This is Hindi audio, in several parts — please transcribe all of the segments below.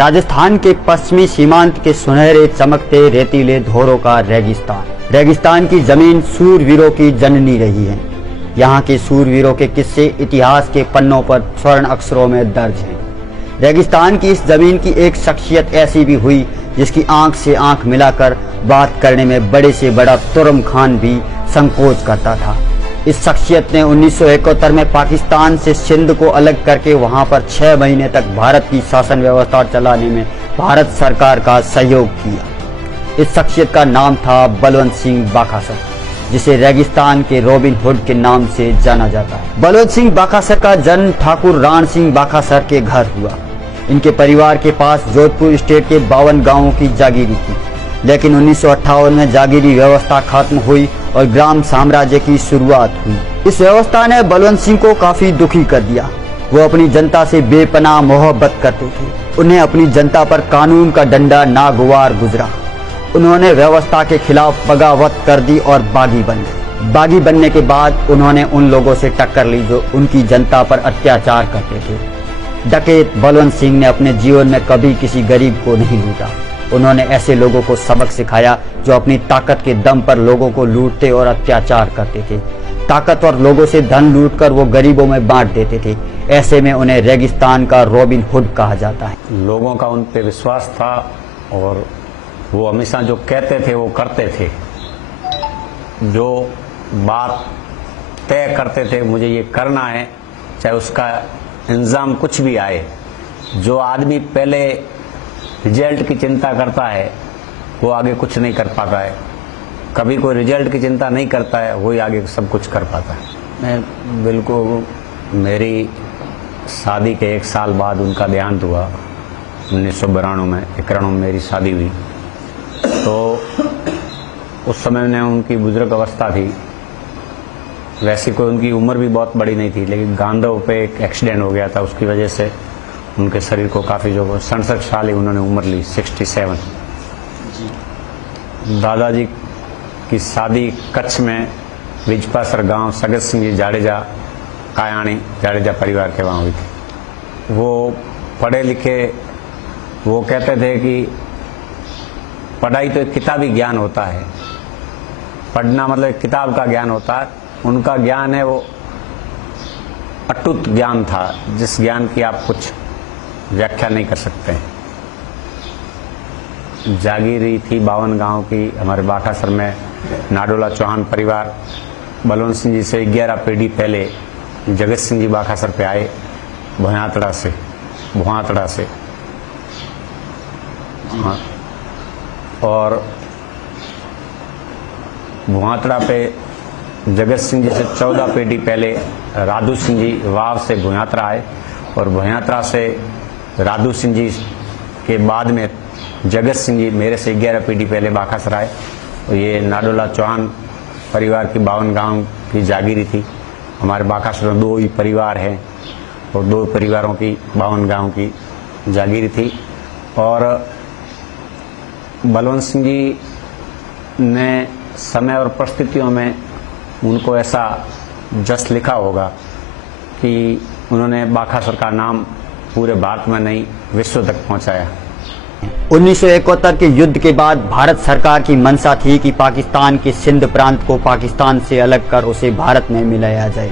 राजस्थान के पश्चिमी सीमांत के सुनहरे चमकते रेतीले धोरों का रेगिस्तान की जमीन सूरवीरों की जननी रही है। यहाँ के सूरवीरों के किस्से इतिहास के पन्नों पर स्वर्ण अक्षरों में दर्ज हैं। रेगिस्तान की इस जमीन की एक शख्सियत ऐसी भी हुई जिसकी आंख से आंख मिलाकर बात करने में बड़े से बड़ा तुर्म खान भी संकोच करता था। इस शख्सियत ने 1971 में पाकिस्तान से सिंध को अलग करके वहां पर 6 महीने तक भारत की शासन व्यवस्था चलाने में भारत सरकार का सहयोग किया। इस शख्सियत का नाम था बलवंत सिंह बाखासर, जिसे रेगिस्तान के रॉबिन हुड के नाम से जाना जाता है। बलवंत सिंह बाखासर का जन्म ठाकुर राण सिंह बाखासर के घर हुआ। इनके परिवार के पास जोधपुर स्टेट के 52 गांवों की जागीरी थी, लेकिन 1958 में जागीरी व्यवस्था खत्म हुई और ग्राम साम्राज्य की शुरुआत हुई। इस व्यवस्था ने बलवंत सिंह को काफी दुखी कर दिया। वो अपनी जनता से बेपनाह मोहब्बत करते थे। उन्हें अपनी जनता पर कानून का डंडा नागवार गुजरा। उन्होंने व्यवस्था के खिलाफ बगावत कर दी और बागी बन गए। बागी बनने के बाद उन्होंने उन लोगों से टक्कर ली जो उनकी जनता पर अत्याचार करते थे। डकैत बलवंत सिंह ने अपने जीवन में कभी किसी गरीब को नहीं लूटा। उन्होंने ऐसे लोगों को सबक सिखाया जो अपनी ताकत के दम पर लोगों को लूटते और अत्याचार करते थे। ताकतवर लोगों से धन लूटकर वो गरीबों में बांट देते थे। ऐसे में उन्हें रेगिस्तान का रॉबिन हुड कहा जाता है। लोगों का उन पे विश्वास था और वो हमेशा जो कहते थे वो करते थे। जो बात तय करते थे मुझे ये करना है, चाहे उसका इंतजाम कुछ भी आए। जो आदमी पहले रिजल्ट की चिंता करता है वो आगे कुछ नहीं कर पाता है। कभी कोई रिजल्ट की चिंता नहीं करता है वही आगे सब कुछ कर पाता है। मैं बिल्कुल, मेरी शादी के 1 साल बाद उनका देहांत हुआ। 1992 में 91 में मेरी शादी हुई। तो उस समय में उनकी बुजुर्ग अवस्था थी। वैसे कोई उनकी उम्र भी बहुत बड़ी नहीं थी, लेकिन गांधव पे एक एक्सीडेंट हो गया था। उसकी वजह से उनके शरीर को काफ़ी जो 67 साल ही उन्होंने उम्र ली, 67। दादाजी की शादी कच्छ में विजपासर गांव सगत सिंह जी जाडेजा कायाणी जाडेजा परिवार के वहाँ हुई थी। वो पढ़े लिखे, वो कहते थे कि पढ़ाई तो एक किताबी ज्ञान होता है। पढ़ना मतलब एक किताब का ज्ञान होता है। उनका ज्ञान है वो अटूट ज्ञान था, जिस ज्ञान की आप कुछ व्याख्या नहीं कर सकते हैं। जागीरी थी 52 गांव की। हमारे बाखासर में नाडोला चौहान परिवार बलवंत सिंह जी से 11 पीढ़ी पहले जगत सिंह जी बाखासर पे आए, भुआतड़ा से। हाँ, और भुआतड़ा पे जगत सिंह जी से 14 पीढ़ी पहले राधू सिंह जी वाव से भुआतड़ा आए, और भुआतड़ा से राधू सिंह जी के बाद में जगत सिंह जी मेरे से 11 पीढ़ी पहले बाखासर आए। और ये नाडोला चौहान परिवार की 52 गांव की जागीरी थी। हमारे बाखासर में 2 ही परिवार हैं और 2 परिवारों की 52 गांव की जागीरी थी। और बलवंत सिंह जी ने समय और परिस्थितियों में उनको ऐसा जस लिखा होगा कि उन्होंने बाखासर का नाम पूरे भारत में नहीं विश्व तक पहुंचाया। 1971 के युद्ध के बाद भारत सरकार की मंशा थी कि पाकिस्तान के सिंध प्रांत को पाकिस्तान से अलग कर उसे भारत में मिलाया जाए।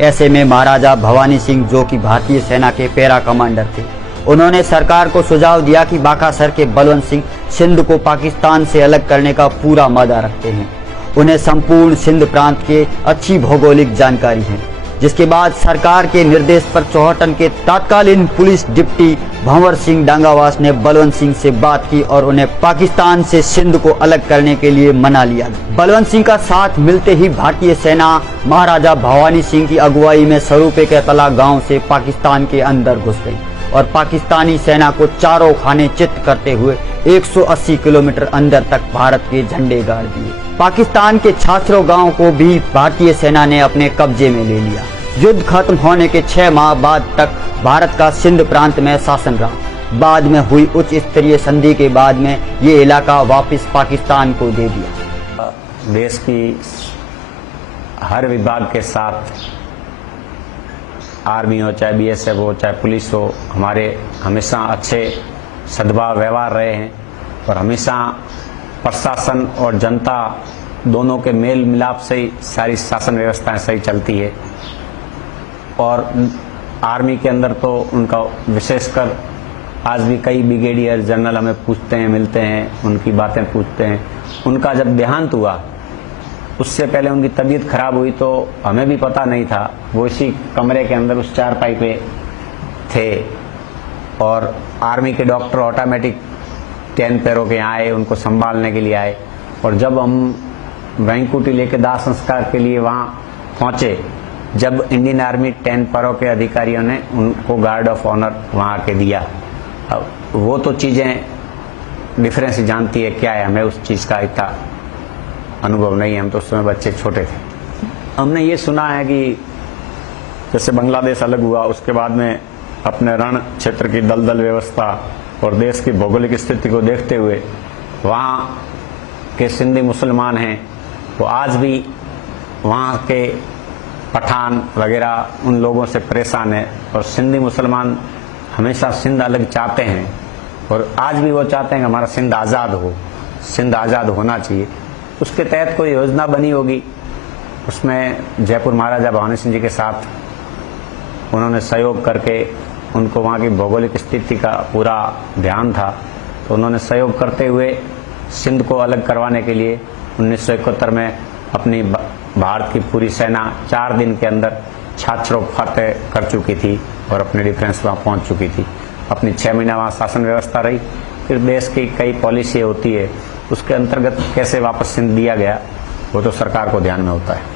ऐसे में महाराजा भवानी सिंह, जो कि भारतीय सेना के पैरा कमांडर थे, उन्होंने सरकार को सुझाव दिया कि बाखासर के बलवंत सिंह सिंध को पाकिस्तान से अलग करने का पूरा मादा रखते हैं। उन्हें संपूर्ण सिंध प्रांत की अच्छी भौगोलिक जानकारी है। जिसके बाद सरकार के निर्देश पर चौहटन के तत्कालीन पुलिस डिप्टी भंवर सिंह डांगावास ने बलवंत सिंह से बात की और उन्हें पाकिस्तान से सिंध को अलग करने के लिए मना लिया। बलवंत सिंह का साथ मिलते ही भारतीय सेना महाराजा भवानी सिंह की अगुवाई में सरूपे के तला गांव से पाकिस्तान के अंदर घुस गई और पाकिस्तानी सेना को चारों खाने चित्त करते हुए 180 किलोमीटर अंदर तक भारत के झंडे गाड़ दिए। पाकिस्तान के छाछरो गांव को भी भारतीय सेना ने अपने कब्जे में ले लिया। युद्ध खत्म होने के 6 माह बाद तक भारत का सिंध प्रांत में शासन रहा। बाद में हुई उच्च स्तरीय संधि के बाद में ये इलाका वापस पाकिस्तान को दे दिया। देश की हर विभाग के साथ, आर्मी हो चाहे BSF हो चाहे पुलिस हो, हमारे हमेशा अच्छे सद्भाव व्यवहार रहे हैं और हमेशा प्रशासन और जनता दोनों के मेल मिलाप से ही सारी शासन व्यवस्थाएं सही चलती है। और आर्मी के अंदर तो उनका विशेषकर आज भी कई ब्रिगेडियर जनरल हमें पूछते हैं, मिलते हैं, उनकी बातें पूछते हैं। उनका जब देहांत हुआ उससे पहले उनकी तबीयत खराब हुई तो हमें भी पता नहीं था। वो इसी कमरे के अंदर उस चारपाई पे थे और आर्मी के डॉक्टर ऑटोमेटिक 10 पैरों के आए, उनको संभालने के लिए आए। और जब हम वैंकुटी लेके दाह संस्कार के लिए वहाँ पहुँचे, जब इंडियन आर्मी 10 पैरों के अधिकारियों ने उनको गार्ड ऑफ ऑनर वहाँ के दिया। अब वो तो चीज़ें डिफरेंस जानती है क्या है, हमें उस चीज़ का इतना अनुभव नहीं है, हम तो उस समय बच्चे छोटे थे। हमने ये सुना है कि जैसे बांग्लादेश अलग हुआ उसके बाद में अपने रण क्षेत्र की दलदल व्यवस्था और देश की भौगोलिक स्थिति को देखते हुए वहाँ के सिंधी मुसलमान हैं वो आज भी वहाँ के पठान वगैरह उन लोगों से परेशान है। और सिंधी मुसलमान हमेशा सिंध अलग चाहते हैं और आज भी वो चाहते हैं कि हमारा सिंध आज़ाद हो, सिंध आज़ाद होना चाहिए। उसके तहत कोई योजना बनी होगी, उसमें जयपुर महाराजा भवानी सिंह जी के साथ उन्होंने सहयोग करके, उनको वहाँ की भौगोलिक स्थिति का पूरा ध्यान था तो उन्होंने सहयोग करते हुए सिंध को अलग करवाने के लिए 1971 में अपनी भारत की पूरी सेना 4 दिन के अंदर छाछरौ फतेह कर चुकी थी और अपने डिफेंस वहाँ पहुँच चुकी थी। अपनी 6 महीना वहाँ शासन व्यवस्था रही। फिर देश की कई पॉलिसी होती है, उसके अंतर्गत कैसे वापस सिंध दिया गया वो तो सरकार को ध्यान में होता है।